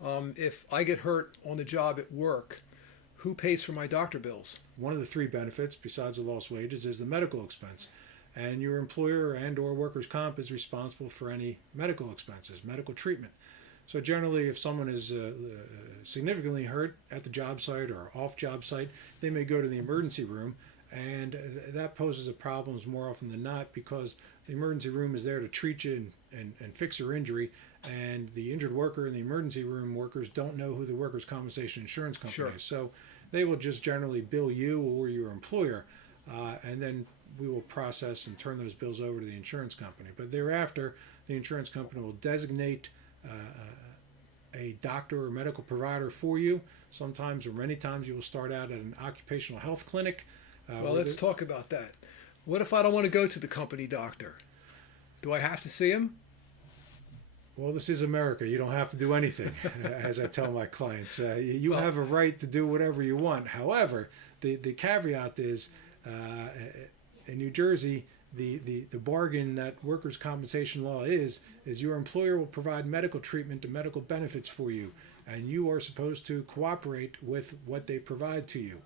If I get hurt on the job at work, who pays for my doctor bills? One of the three benefits, besides the lost wages, is the medical expense. And your employer and or workers' comp is responsible for any medical expenses, medical treatment. So generally, if someone is significantly hurt at the job site or off job site, they may go to the emergency room, and that poses a problem more often than not because the emergency room is there to treat you and fix your injury, and the injured worker and the emergency room workers don't know who the workers' compensation insurance company Sure. is. So they will just generally bill you or your employer, and then we will process and turn those bills over to the insurance company. But thereafter, the insurance company will designate a doctor or medical provider for you. Sometimes or many times you will start out at an occupational health clinic. Well, let's talk about that. What if I don't want to go to the company doctor? Do I have to see him? Well, this is America. You don't have to do anything, as I tell my clients. You have a right to do whatever you want. However, the caveat is in New Jersey, the bargain that workers' compensation law is your employer will provide medical treatment and medical benefits for you, and you are supposed to cooperate with what they provide to you,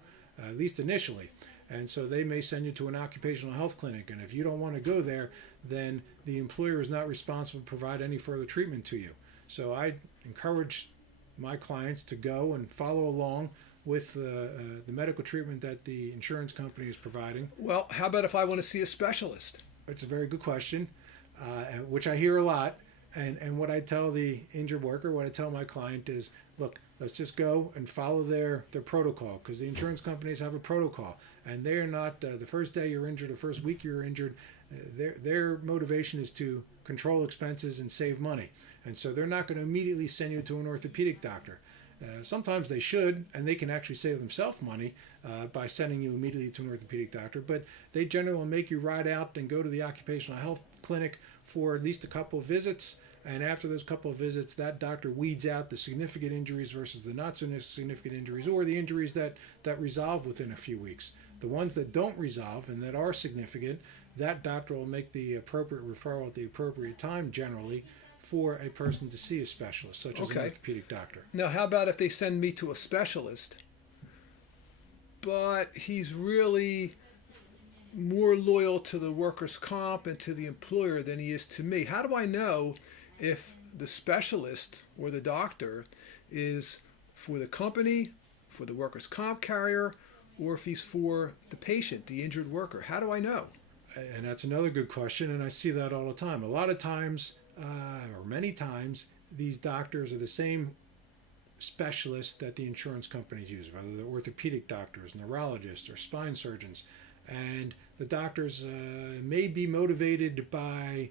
at least initially. And so they may send you to an occupational health clinic, and if you don't want to go there, then the employer is not responsible to provide any further treatment to you. So I encourage my clients to go and follow along with the medical treatment that the insurance company is providing. Well, how about if I want to see a specialist? It's a very good question, which I hear a lot. And what I tell the injured worker, what I tell my client is, look, let's just go and follow their protocol, because the insurance companies have a protocol, and they're not the first day you're injured or first week you're injured. Their motivation is to control expenses and save money, and so they're not going to immediately send you to an orthopedic doctor. Sometimes they should, and they can actually save themselves money by sending you immediately to an orthopedic doctor, but they generally will make you ride out and go to the occupational health clinic for at least a couple of visits, and after those couple of visits, that doctor weeds out the significant injuries versus the not so significant injuries, or the injuries that resolve within a few weeks. The ones that don't resolve and that are significant, that doctor will make the appropriate referral at the appropriate time, generally, for a person to see a specialist, such as an orthopedic doctor. Now, how about if they send me to a specialist, but he's really more loyal to the workers' comp and to the employer than he is to me? How do I know if the specialist or the doctor is for the company, for the workers' comp carrier, or if he's for the patient, the injured worker? How do I know? And that's another good question, and I see that all the time. A lot of times, or many times, these doctors are the same specialists that the insurance companies use, whether they're orthopedic doctors, neurologists, or spine surgeons. And the doctors may be motivated by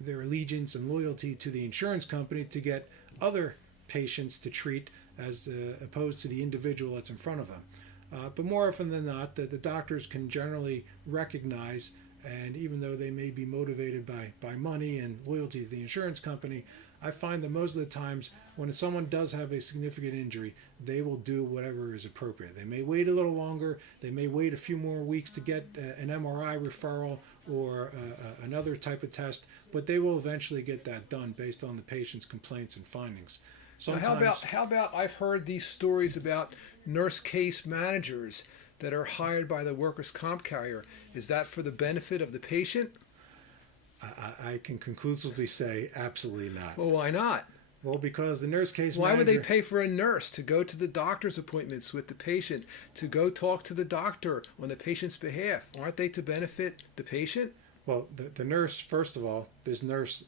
their allegiance and loyalty to the insurance company to get other patients to treat as opposed to the individual that's in front of them. But more often than not, the doctors can generally recognize, and even though they may be motivated by money and loyalty to the insurance company, I find that most of the times when someone does have a significant injury, they will do whatever is appropriate. They may wait a little longer, they may wait a few more weeks to get an MRI referral or another type of test, but they will eventually get that done based on the patient's complaints and findings. Sometimes, how about I've heard these stories about nurse case managers that are hired by the workers' comp carrier. Is that for the benefit of the patient? I can conclusively say absolutely not. Well, why not? Well, because the nurse case Why manager... would they pay for a nurse to go to the doctor's appointments with the patient, to go talk to the doctor on the patient's behalf? Aren't they to benefit the patient? Well, the nurse, first of all, this nurse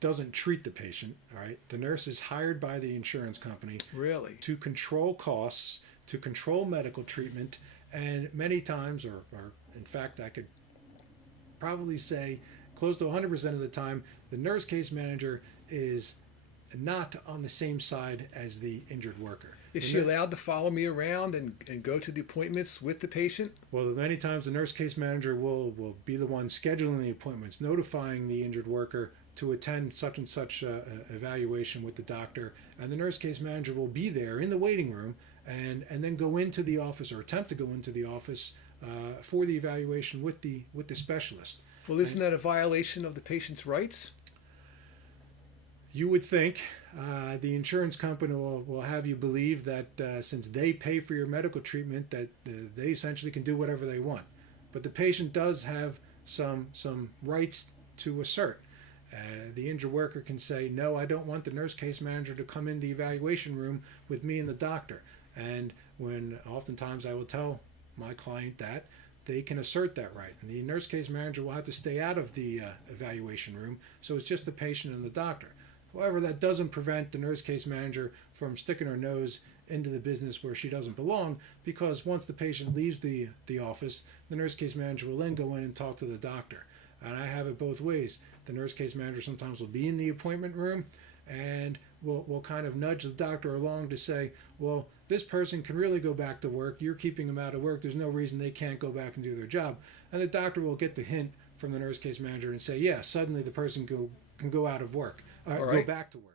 doesn't treat the patient, all right? The nurse is hired by the insurance company Really? to control costs, to control medical treatment, and many times, or in fact, I could probably say close to 100% of the time, the nurse case manager is not on the same side as the injured worker. Is she allowed to follow me around and go to the appointments with the patient? Well, many times the nurse case manager will be the one scheduling the appointments, notifying the injured worker to attend such and such evaluation with the doctor, and the nurse case manager will be there in the waiting room and then go into the office or attempt to go into the office for the evaluation with the specialist. Well, isn't that a violation of the patient's rights? You would think the insurance company will have you believe that since they pay for your medical treatment, that they essentially can do whatever they want. But the patient does have some rights to assert. The injured worker can say, no, I don't want the nurse case manager to come in the evaluation room with me and the doctor. And when oftentimes I will tell my client that, they can assert that right. And the nurse case manager will have to stay out of the evaluation room, so it's just the patient and the doctor. However, that doesn't prevent the nurse case manager from sticking her nose into the business where she doesn't belong, because once the patient leaves the office, the nurse case manager will then go in and talk to the doctor. And I have it both ways. The nurse case manager sometimes will be in the appointment room and will kind of nudge the doctor along to say, well, this person can really go back to work. You're keeping them out of work. There's no reason they can't go back and do their job. And the doctor will get the hint from the nurse case manager and say, yeah, suddenly the person can go out of work, All go right. back to work.